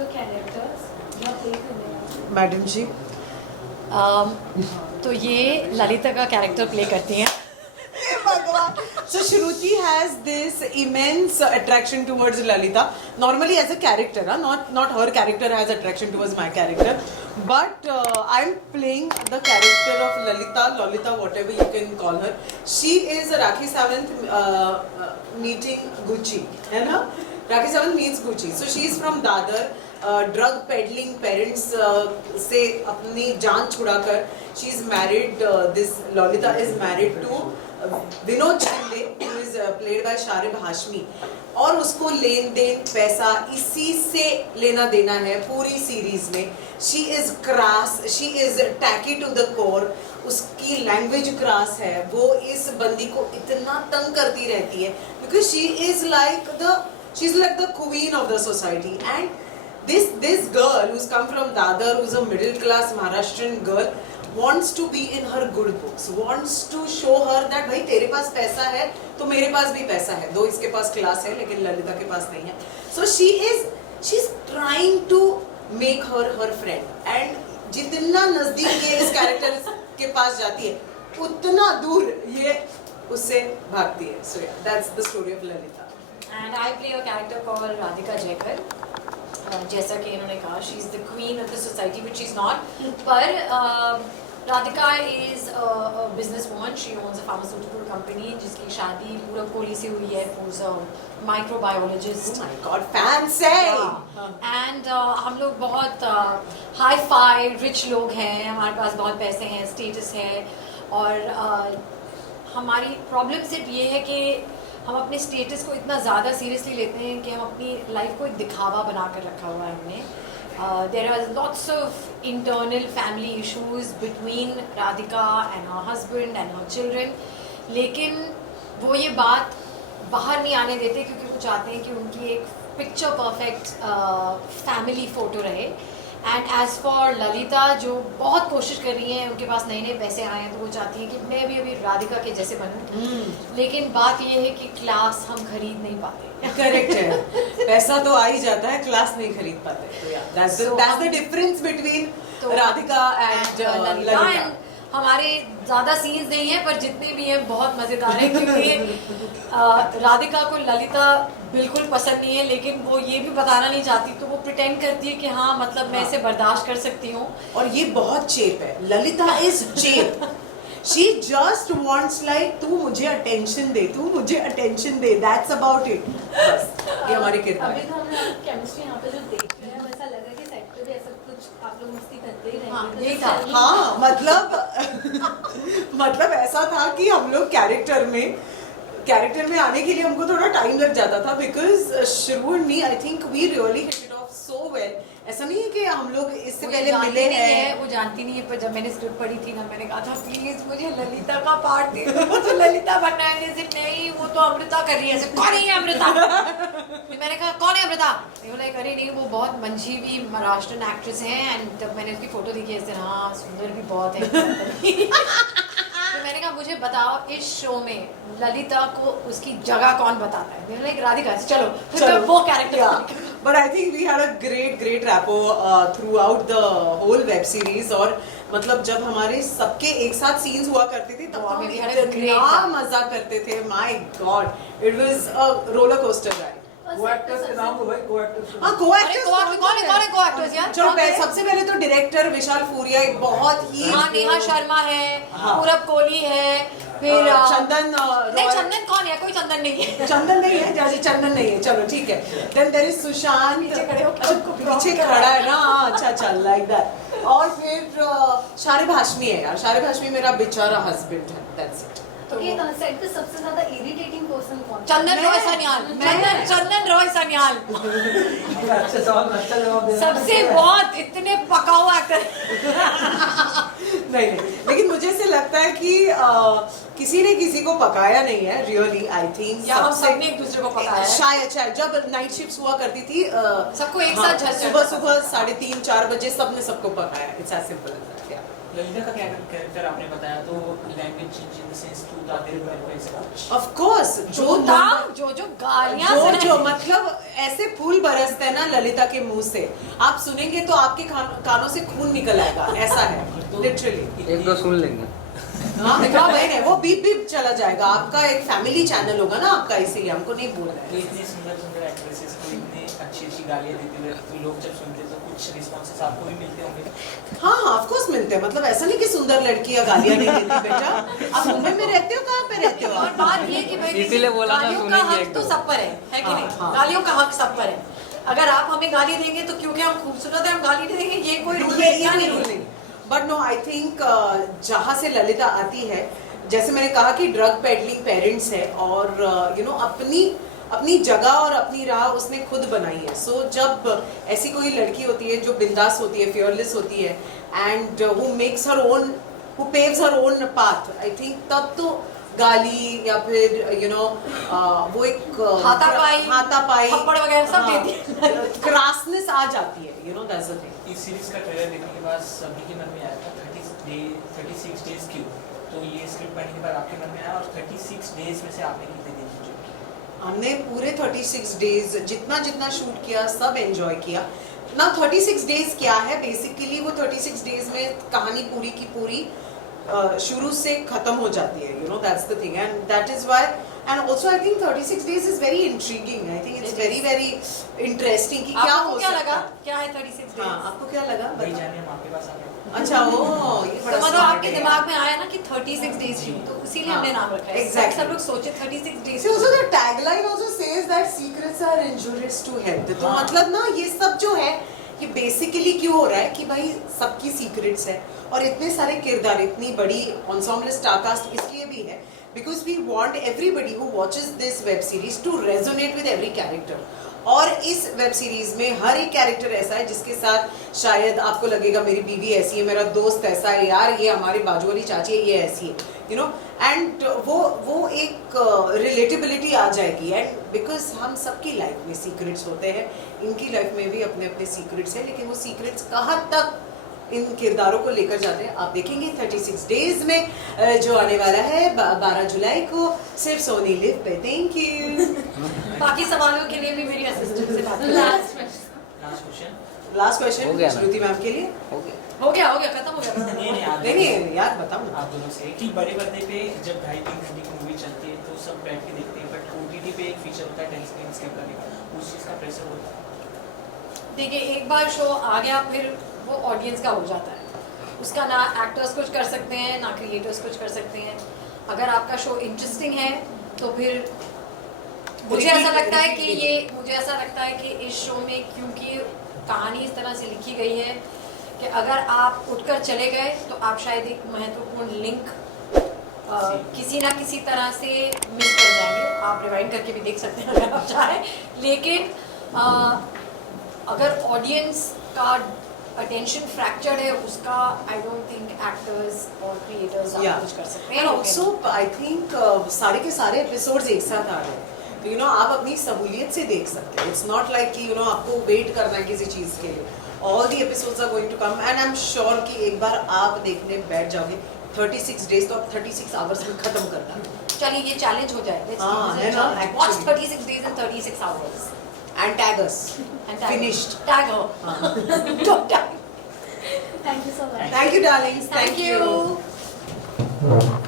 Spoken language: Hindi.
your characters you are playing in madam ji तो ये ललिता का कैरेक्टर प्ले करती हैं. So Shruti has this immense attraction towards Lalita. Normally as a character, not her character has attraction towards my character. But I'm playing the character of Lolita, whatever you can call her. She is Rakhi Sawant meeting Gucci, है ना? Rakhi Sawant meets Gucci. So she is from Dadar. Drug peddling parents से अपनी जान छुड़ाकर she is married. This Lalita is married to Vinod Shinde who is played by Sharib Hashmi. और उसको लेन देन पैसा इसी से लेना देना है पूरी सीरीज में. She is crass, she is tacky to the core. उसकी लैंग्वेज क्रास है. वो इस बंदी को इतना तंग करती रहती है because she is like the queen of the society. And this girl who's come from Dadar, who's a middle class Maharashtrian girl, wants to be in her good books, wants to show her that भाई तेरे पास पैसा है तो मेरे पास भी पैसा है. दो इसके पास क्लास है लेकिन ललिता के पास नहीं है. So she's trying to make her friend. And जितना नजदीक ये इस कैरेक्टर के पास जाती है उतना दूर ये उससे भागती है. So yeah, that's the story of Lalita. And I play a character called Radhika Jaikar. जैसा कि इन्होंने कहा, she is the queen of the society which is not. पर Radhika is a business woman. She owns a pharmaceutical company जिसकी शादी पूरब कोहली से हुई है. Who's a microbiologist. Oh my God, fancy! And हम लोग बहुत हाई फाई रिच लोग हैं. हमारे पास बहुत पैसे हैं, स्टेटस है. और हमारी प्रॉब्लम सिर्फ ये है कि हम अपने स्टेटस को इतना ज़्यादा सीरियसली लेते हैं कि हम अपनी लाइफ को एक दिखावा बना कर रखा हुआ है हमने. There are lots of internal family issues between Radhika and her husband and her children. लेकिन वो ये बात बाहर नहीं आने देते क्योंकि वो चाहते हैं कि उनकी एक पिक्चर परफेक्ट फैमिली फ़ोटो रहे. एंड एज फॉर ललिता जो बहुत कोशिश कर रही हैं, उनके पास नए नए पैसे आए हैं तो वो चाहती है कि मैं भी अभी राधिका के जैसे बनूं. लेकिन बात ये है कि क्लास हम खरीद नहीं पाते. करेक्ट है. पैसा तो आ ही जाता है, क्लास नहीं खरीद पाते. तो यार that's the difference between Radhika and Lalita. हमारे ज़्यादा सीन्स नहीं है पर जितने भी हैं बहुत मज़ेदार है क्योंकि राधिका को ललिता बिल्कुल पसंद नहीं है लेकिन वो ये भी बताना नहीं चाहती तो वो प्रिटेंड करती है कि हाँ मतलब मैं इसे बर्दाश्त कर सकती हूँ. और ये बहुत चेप है. Lalita is cheap. She just wants like तू मुझे अटेंशन दे, तू मुझे attention they. That's about it. बस ये हमारे किरदार. अभी तो हमने केमिस्ट्री यहाँ पे जो देख रहे हैं वैसा लगा कि सेट पे भी ऐसा कुछ आप लोग मस्ती करते ही रहेंगे. यही था. हाँ मतलब ऐसा था कि हम लोग कैरेक्टर में आने के लिए हमको थोड़ा टाइम लग जाता था because Shru and me I think we really hit it off so well. ऐसा नहीं है कि हम लोग इससे पहले मिले हैं. वो जानती नहीं है पर जब मैंने स्क्रिप्ट पढ़ी थी ना मैंने कहा था प्लीज मुझे ललिता का पार्ट दे दो. मुझे ललिता बनना है. नहीं वो तो अमृता कर रही है. कौन है अमृता? मैंने कहा कौन है अमृता? लाइक अरे नहीं वो बहुत मंजीवी महाराष्ट्रन एक्ट्रेस हैं. एंड जब मैंने उसकी फोटो देखी ऐसे हाँ सुंदर भी बहुत है. तो मैंने कहा मुझे बताओ इस शो में ललिता को उसकी जगह कौन बताता है. मैंने लाइक राधिका चलो फिर वो character. But I think we had a great rapport throughout the whole web series. और मतलब जब हमारे सबके एक साथ सीन्स हुआ करते थे तब हम इतना मजा करते थे. My God, it was a roller coaster ride. को-एक्टर्स के नाम भाई को-एक्टर्स. हाँ को-एक्टर्स कौन है को-एक्टर्स यार? चलो सबसे पहले तो डायरेक्टर विशाल फूरिया एक बहुत ही. हाँ नेहा शर्मा है. पूरब कोहली है. फिर चंदन. नहीं चंदन कौन है? कोई चंदन नहीं है. चंदन नहीं है. जैसे चंदन नहीं है. चलो ठीक है. Then there is Sushant. पीछे खड़ा है ना. अच्छा लाइक दैट. और फिर शारिब हाशमी है यार. शारिब हाशमी मेरा बेचारा हस्बैंड है. That's it. तो ये सेट पे सबसे ज्यादा इरिटेटिंग पर्सन कौन? चंदन रॉय सन्याल. चंदन रॉय सन्याल अच्छा सवाल, अच्छा जवाब दे. सबसे बहुत इतने पकाऊ एक्टर. नहीं लेकिन मुझे ऐसे लगता है कि किसी ने किसी को पकाया नहीं है रियली. आई थिंक या हम सबने एक दूसरे को पकाया है. शायद जब नाइट शिफ्ट्स हुआ करती थी सबको एक साथ सुबह 3-4 बजे सबने सबको पकाया. It's as simple as that. Lalita का कैरेक्टर आपने बताया तो language change in the sense to the other characters of course जो गालियां जो सुनाई- जो मतलब ऐसे फूल बरसते हैं ना ललिता के मुंह से, आप सुनेंगे तो आपके कानों से खून निकल आएगा, ऐसा है लिटरली। एक दो सुन लेंगे। हाँ नहीं, वो बीप बीप चला जाएगा। आपका एक फैमिली चैनल होगा ना आपका, इसीलिए हमको नहीं बोल रहे तो हैं। इतनी सुंदर सुंदर एक्ट्रेसेस को इतने अच्छी अच्छी गालियाँ देते हुए तो लोग जब सुनते हैं तो कुछ रिस्पॉन्सेस आपको भी मिलते होंगे। हाँ ऑफ कोर्स मिलते हैं, मतलब ऐसा नहीं कि सुंदर लड़कियां गालियां नहीं देती बेटा। आप मुंबई में रहते हो, कहाँ पे रहते हो और आप? बात ये कि भाई इसीलिए बोला था गालियों का सुनेंगे हक एक तो दो। सब पर है कि हाँ, नहीं? हाँ। गालियों का हक सब पर है। अगर आप हमें गाली देंगे तो क्योंकि हम खूबसूरत है हम गाली नहीं देंगे, ये कोई रूल है क्या नहीं है? बट नो आई थिंक जहाँ से ललिता आती है, जैसे मैंने कहा कि ड्रग पेडलिंग पेरेंट्स है और यू नो अपनी जगह और अपनी राह उसने खुद बनाई है। सो जब ऐसी कोई लड़की होती है जो बिंदास होती है, फियरलेस होती है and who makes her own, who paves her own path, I think तब तो गाली या फिर यू नो वो एक हाथापाई थप्पड़ वगैरह सब देती है। क्रासनेस आ जाती है, you know that's the thing. इस सीरीज का ट्रेलर देखने के बाद सभी के मन में आया था 36 डेज क्यों, तो ये स्क्रिप्ट पढ़ने के बाद आपके मन में आया और 36 डेज में से आपने कितने दिन एंजॉय किए? हमने पूरे 36 डेज जितना शूट किया सब एंजॉय किया ना। 36 डेज क्या है बेसिकली, वो 36 डेज में कहानी पूरी की पूरी शुरू से खत्म हो जाती है, you know that's the thing and that is why and also I think 36 days is very intriguing. I think it's very very interesting कि क्या आपको हो क्या सकता लगा? है। क्या है 36 हाँ डेज? आपको क्या लगा? वही बताओ। जाने हम आपके पास आ गए। अच्छा ओ ये तो बड़ा मतलब smart आपके है। दिमाग में आया ना कि 36 डेज क्यों, तो इसीलिए हमने नाम रखा है। Exactly. सब लोग सोचे 36 days. See, also the tagline also says that secrets are injurious to health. तो हाँ। मतलब ना ये सब जो है ये बेसिकली क्यों हो रहा है कि भाई सबकी सीक्रेट्स है और इतने सारे किरदार, इतनी बड़ी ensemble star cast इसलिए भी है because we want everybody who watches this web series to resonate with every character. और इस वेब सीरीज में हर एक कैरेक्टर ऐसा है जिसके साथ शायद आपको लगेगा मेरी बीवी ऐसी है, मेरा दोस्त ऐसा है, यार ये हमारी बाजू वाली चाची है, ये ऐसी है, यू नो एंड वो एक रिलेटेबिलिटी आ जाएगी। एंड बिकॉज हम सबकी लाइफ में सीक्रेट्स होते हैं, इनकी लाइफ में भी अपने अपने सीक्रेट्स हैं, लेकिन वो सीक्रेट्स कहाँ तक इन किरदारों को लेकर जाते हैं आप देखेंगे 36 डेज में जो आने वाला है 12 जुलाई को सिर्फ सोनी लिव पे। Thank you. बाकी सवालों के लिए भी मेरी असिस्टेंट से बात करें। Last question last question. Last हो क्वेश्चन गया ना? श्रुति मैम के लिए। हो गया। हो गया खत्म हो गया। नहीं आप नहीं यार बताओ ना। आप दोनों से कि बड़े पर्दे पे जब 2.5-3 घंटे की मूवी चलती है तो सब बैठ के देखते हैं, बट OTT पे एक फीचर होता है 10 स्क्रीन स्किप करने का, उस चीज़ का प्रेशर होता है। देखिए एक बार शो आ गया फिर वो ऑडियंस का हो जाता है, उसका ना एक्टर्स कुछ कर सकते हैं ना क्रिएटर्स कुछ कर सकते हैं। अगर आपका शो इंटरेस्टिंग है तो फिर मुझे ऐसा लगता है कि इस शो में क्योंकि कहानी इस तरह से लिखी गई है कि अगर आप उठकर चले गए तो आप शायद एक महत्वपूर्ण लिंक किसी ना किसी तरह से मिस कर जाएंगे। आप रिवाइंड करके भी देख सकते हैं अगर आप चाहें, लेकिन अगर ऑडियंस का अटेंशन फ्रैक्चर्ड है उसका आई डोंट थिंक एक्टर्स और क्रिएटर्स कुछ कर सकते हैं। एंड ऑल्सो आई थिंक सारे के सारे एपिसोड्स एक साथ आ रहे हैं तो यू नो आप अपनी सहूलियत से देख सकते हैं। इट्स नॉट लाइक कि यू नो आपको वेट करना है किसी चीज़ के लिए। All the episodes are going to come and I am sure कि एक बार आप देखने बैठ जाओगे 36 डेज तो आप 36 आवर्स में खत्म करना। चलिए ये चैलेंज हो जाए। हाँ, है ना, Watch actually. 36 days in 36 hours and tag us and tag Finished. Tag her. Don't tag. Thank you so much. Thank you Darling's. Thank you.